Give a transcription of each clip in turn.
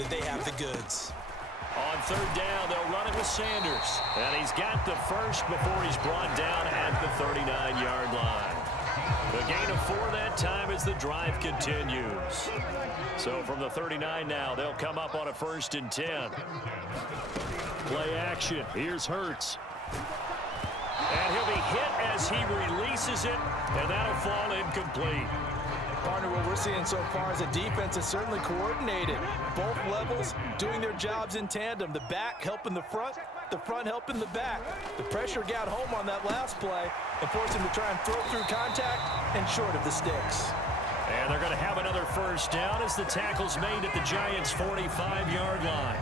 that they have the goods. On third down, they'll run it with Sanders. And he's got the first before he's brought down at the 39-yard line. The gain of 4 that time as the drive continues. So from the 39 now, they'll come up on a 1st and 10. Play action. Here's Hurts. And he'll be hit as he releases it, and that'll fall incomplete. Partner, what we're seeing so far is a defense is certainly coordinated. Both levels doing their jobs in tandem. The back helping the front helping the back. The pressure got home on that last play and forced him to try and throw through contact and short of the sticks. And they're going to have another 1st down as the tackle's made at the Giants' 45-yard line.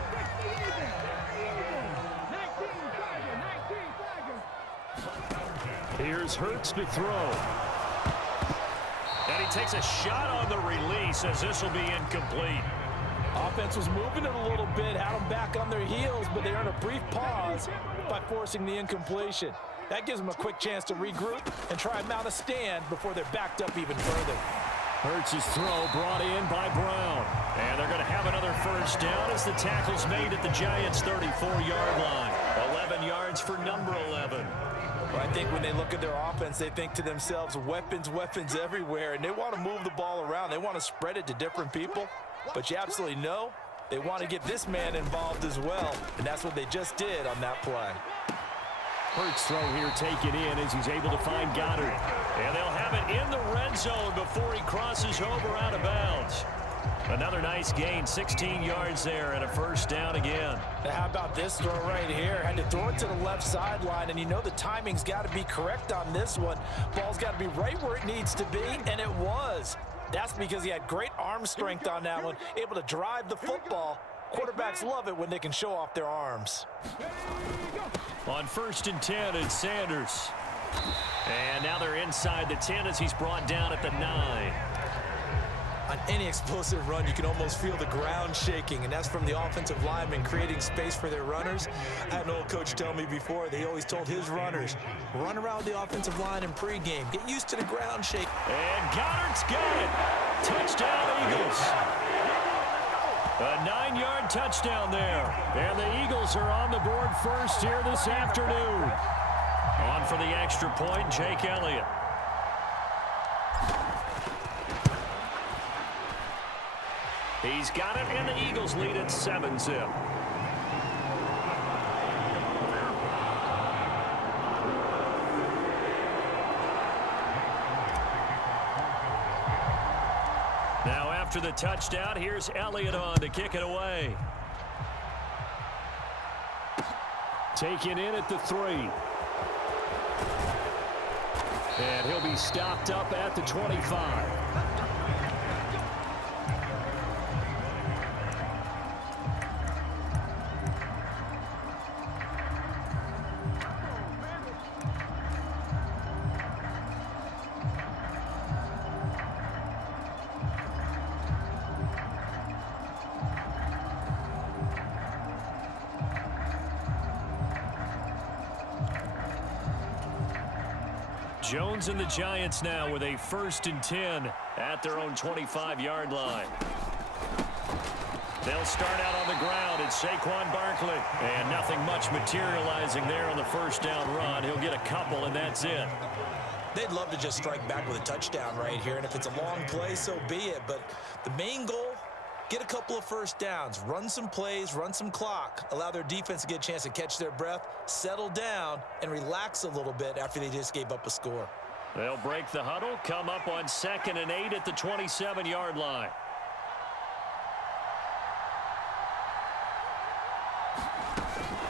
Here's Hurts to throw. And he takes a shot on the release as this will be incomplete. Offense was moving it a little bit, had them back on their heels, but they earned a brief pause by forcing the incompletion. That gives them a quick chance to regroup and try and mount a stand before they're backed up even further. Hurts' throw brought in by Brown. And they're going to have another 1st down as the tackle's made at the Giants' 34-yard line. 11 yards for number 11. Well, I think when they look at their offense, they think to themselves, weapons, weapons everywhere, and they want to move the ball around. They want to spread it to different people, but you absolutely know they want to get this man involved as well, and that's what they just did on that play. Hurts throw here taken in as he's able to find Goddard. And they'll have it in the red zone before he crosses over out of bounds. Another nice gain, 16 yards there, and a 1st down again. Now how about this throw right here? Had to throw it to the left sideline, and you know the timing's got to be correct on this one. Ball's got to be right where it needs to be, and it was. That's because he had great arm strength on that one, able to drive the football. Quarterbacks love it when they can show off their arms. On 1st and 10, it's Sanders. And now they're inside the 10 as he's brought down at the 9. On any explosive run, you can almost feel the ground shaking, and that's from the offensive linemen creating space for their runners. I had an old coach tell me before, they always told his runners, run around the offensive line in pregame. Get used to the ground shake. And Goddard's got it. Touchdown, Eagles. A 9-yard touchdown there. And the Eagles are on the board first here this afternoon. On for the extra point, Jake Elliott. He's got it, and the Eagles lead at 7-zip. Now after the touchdown, here's Elliott on to kick it away. Taken in at the 3. And he'll be stopped up at the 25. Jones and the Giants now with a 1st and 10 at their own 25-yard line. They'll start out on the ground. It's Saquon Barkley. And nothing much materializing there on the 1st down run. He'll get a couple, and that's it. They'd love to just strike back with a touchdown right here, and if it's a long play, so be it. But the main goal, get a couple of 1st downs, run some plays, run some clock, allow their defense to get a chance to catch their breath, settle down, and relax a little bit after they just gave up a score. They'll break the huddle, come up on 2nd and 8 at the 27-yard line.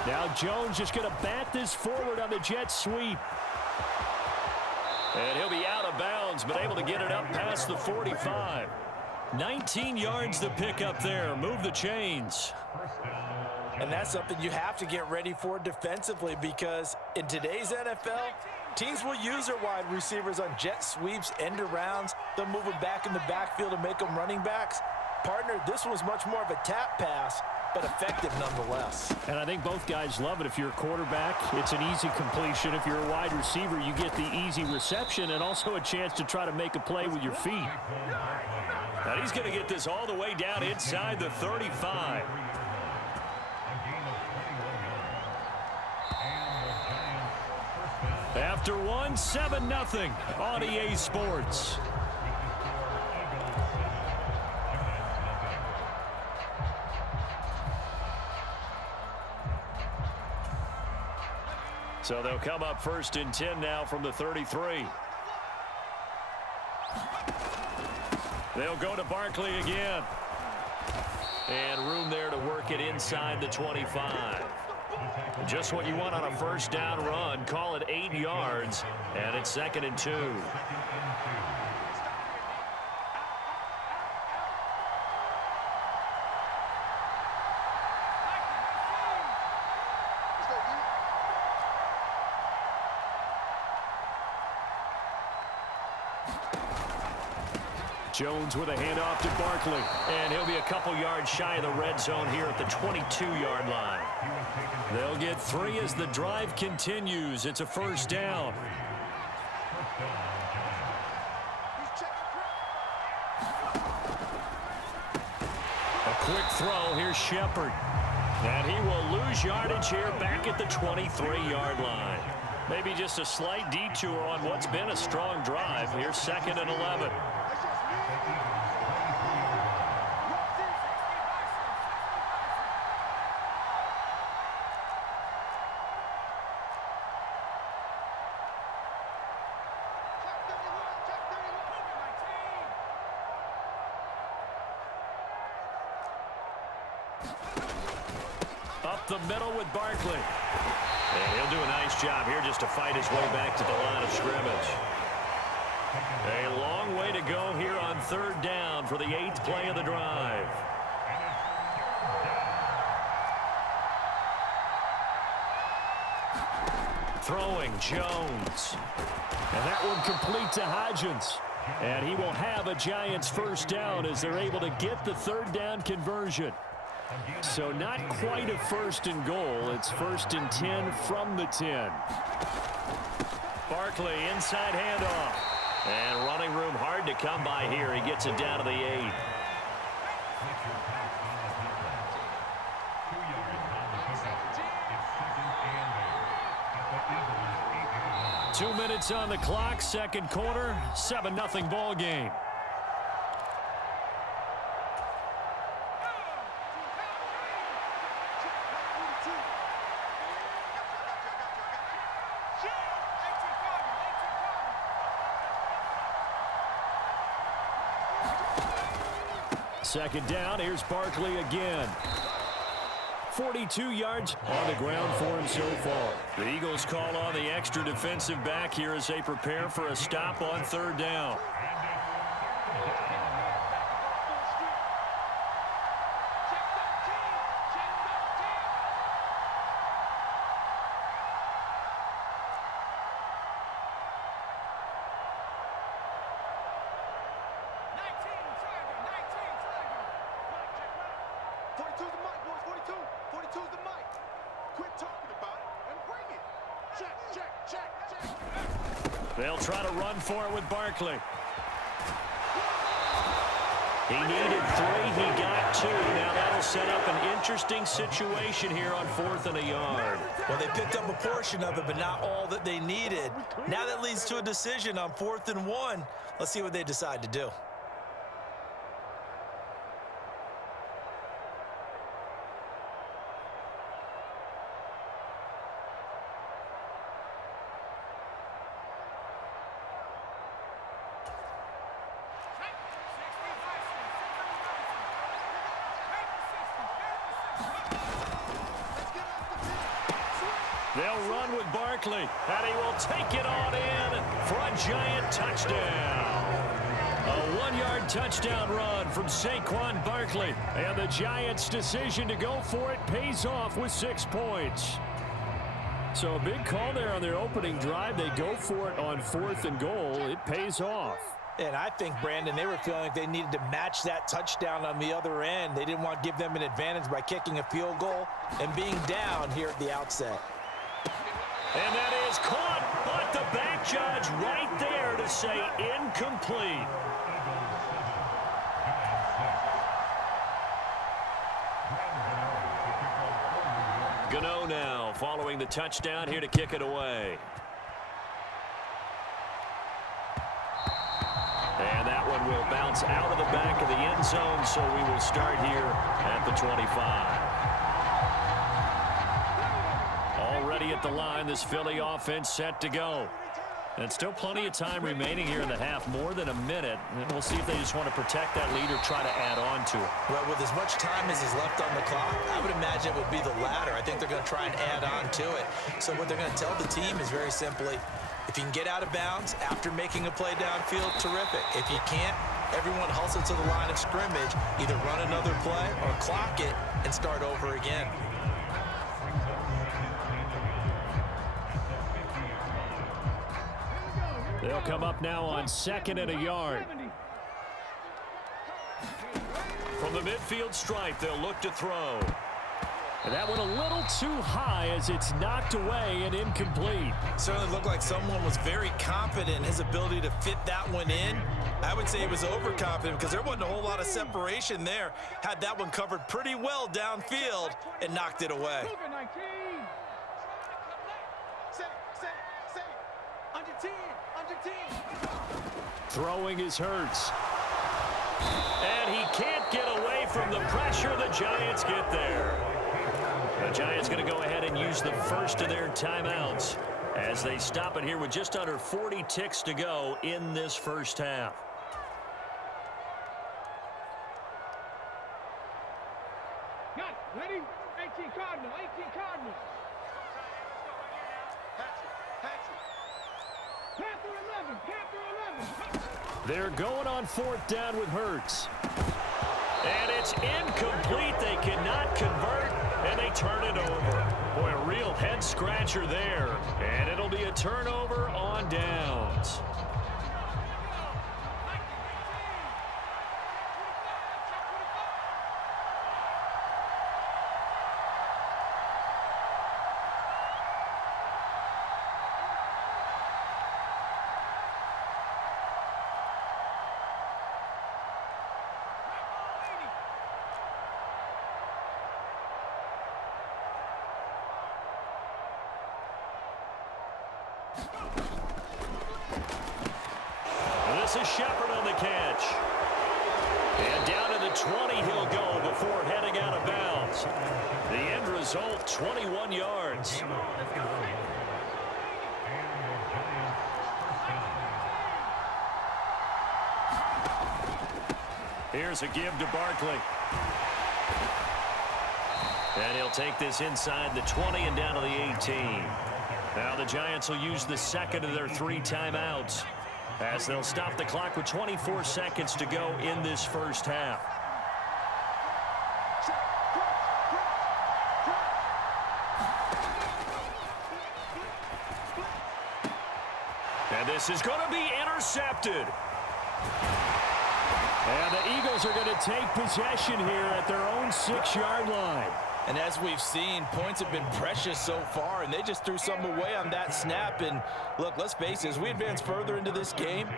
Now Jones just going to bat this forward on the jet sweep. And he'll be out of bounds, but able to get it up past the 45. 19 yards to pick up there. Move the chains. And that's something you have to get ready for defensively, because in today's NFL, teams will use their wide receivers on jet sweeps, end arounds. They'll move them back in the backfield and make them running backs. Partner, this was much more of a tap pass, but effective nonetheless. And I think both guys love it. If you're a quarterback, it's an easy completion. If you're a wide receiver, you get the easy reception and also a chance to try to make a play with your feet. And he's going to get this all the way down inside the 35. After one, 7-0 on EA Sports. So they'll come up 1st and 10 now from the 33. They'll go to Barkley again. And room there to work it inside the 25. Just what you want on a first down run. Call it 8 yards. And it's 2nd and 2. Jones with a handoff to Barkley. And he'll be a couple yards shy of the red zone here at the 22-yard line. They'll get 3 as the drive continues. It's a first down. A quick throw. Here's Shepard. And he will lose yardage here back at the 23-yard line. Maybe just a slight detour on what's been a strong drive. Here's 2nd and 11. Up the middle with Barkley. And he'll do a nice job here just to fight his way back to the line of scrimmage. A long way to go here on 3rd down for the 8th play of the drive. Throwing Jones. And that one complete to Hodgins. And he will have a Giants first down as they're able to get the 3rd down conversion. So not quite a 1st and goal. It's 1st and 10 from the 10. Barkley inside handoff. And running room hard to come by here. He gets it down to the 8. Two minutes on the clock, 2nd quarter, 7-0 ball game. Second down, here's Barkley again. 42 yards on the ground for him so far. The Eagles call on the extra defensive back here as they prepare for a stop on 3rd down. They'll try to run for it with Barkley. He needed 3. He got 2. Now that'll set up an interesting situation here on 4th and a yard. Well, they picked up a portion of it, but not all that they needed. Now that leads to a decision on 4th and 1. Let's see what they decide to do. They'll run with Barkley, and he will take it on in for a Giant touchdown. A 1-yard touchdown run from Saquon Barkley, and the Giants' decision to go for it pays off with 6 points. So a big call there on their opening drive. They go for it on 4th and goal. It pays off. And I think, Brandon, they were feeling like they needed to match that touchdown on the other end. They didn't want to give them an advantage by kicking a field goal and being down here at the outset. And that is caught, but the back judge right there to say incomplete. Gano now following the touchdown here to kick it away. And that one will bounce out of the back of the end zone, so we will start here at the 25. Already at the line, this Philly offense set to go. And still plenty of time remaining here in the half, more than a minute. And we'll see if they just want to protect that lead or try to add on to it. Well, with as much time as is left on the clock, I would imagine it would be the latter. I think they're going to try and add on to it. So what they're going to tell the team is very simply, if you can get out of bounds after making a play downfield, terrific. If you can't, everyone hustle to the line of scrimmage, either run another play or clock it and start over again. They'll come up now on 2nd and a yard. From the midfield stripe, they'll look to throw. And that went a little too high as it's knocked away and incomplete. Certainly looked like someone was very confident in his ability to fit that one in. I would say he was overconfident because there wasn't a whole lot of separation there. Had that one covered pretty well downfield and knocked it away. Throwing is Hurts. And he can't get away from the pressure. The Giants get there. The Giants going to go ahead and use the first of their timeouts as they stop it here with just under 40 ticks to go in this first half. Got it. Ready? 18 Cardinal. 18 Cardinal. Panther 11. Panther 11. They're going on 4th down with Hurts. And it's incomplete. They cannot convert, and they turn it over. Boy, a real head-scratcher there. And it'll be a turnover on downs. This is Shepard on the catch. And down to the 20 he'll go before heading out of bounds. The end result, 21 yards. Here's a give to Barkley. And he'll take this inside the 20 and down to the 18. Now the Giants will use the second of their 3 timeouts, as they'll stop the clock with 24 seconds to go in this first half. And this is going to be intercepted. And the Eagles are going to take possession here at their own 6-yard line. And as we've seen, points have been precious so far, and they just threw some away on that snap. And look, let's face it, as we advance further into this game,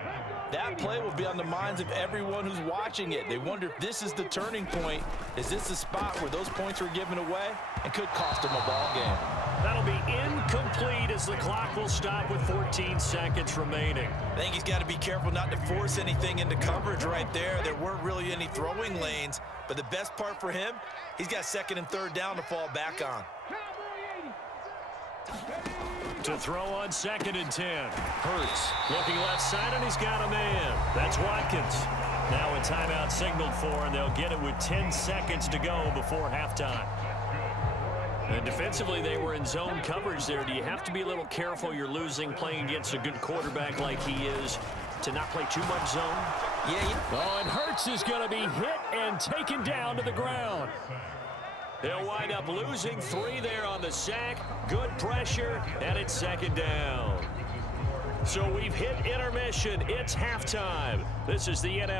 that play will be on the minds of everyone who's watching it. They wonder if this is the turning point. Is this the spot where those points were given away and could cost them a ball game? That'll be incomplete as the clock will stop with 14 seconds remaining. I think he's got to be careful not to force anything into coverage right there. There weren't really any throwing lanes, but the best part for him, he's got 2nd and 3rd down to fall back on. To throw on 2nd and 10. Hurts looking left side, and he's got a man. That's Watkins. Now a timeout signaled for, and they'll get it with 10 seconds to go before halftime. And defensively, they were in zone coverage there. Do you have to be a little careful? You're losing, playing against a good quarterback like he is, to not play too much zone? Yeah. Oh, and Hurts is going to be hit and taken down to the ground. They'll wind up losing 3 there on the sack. Good pressure, and it's 2nd down. So we've hit intermission. It's halftime. This is the NFL.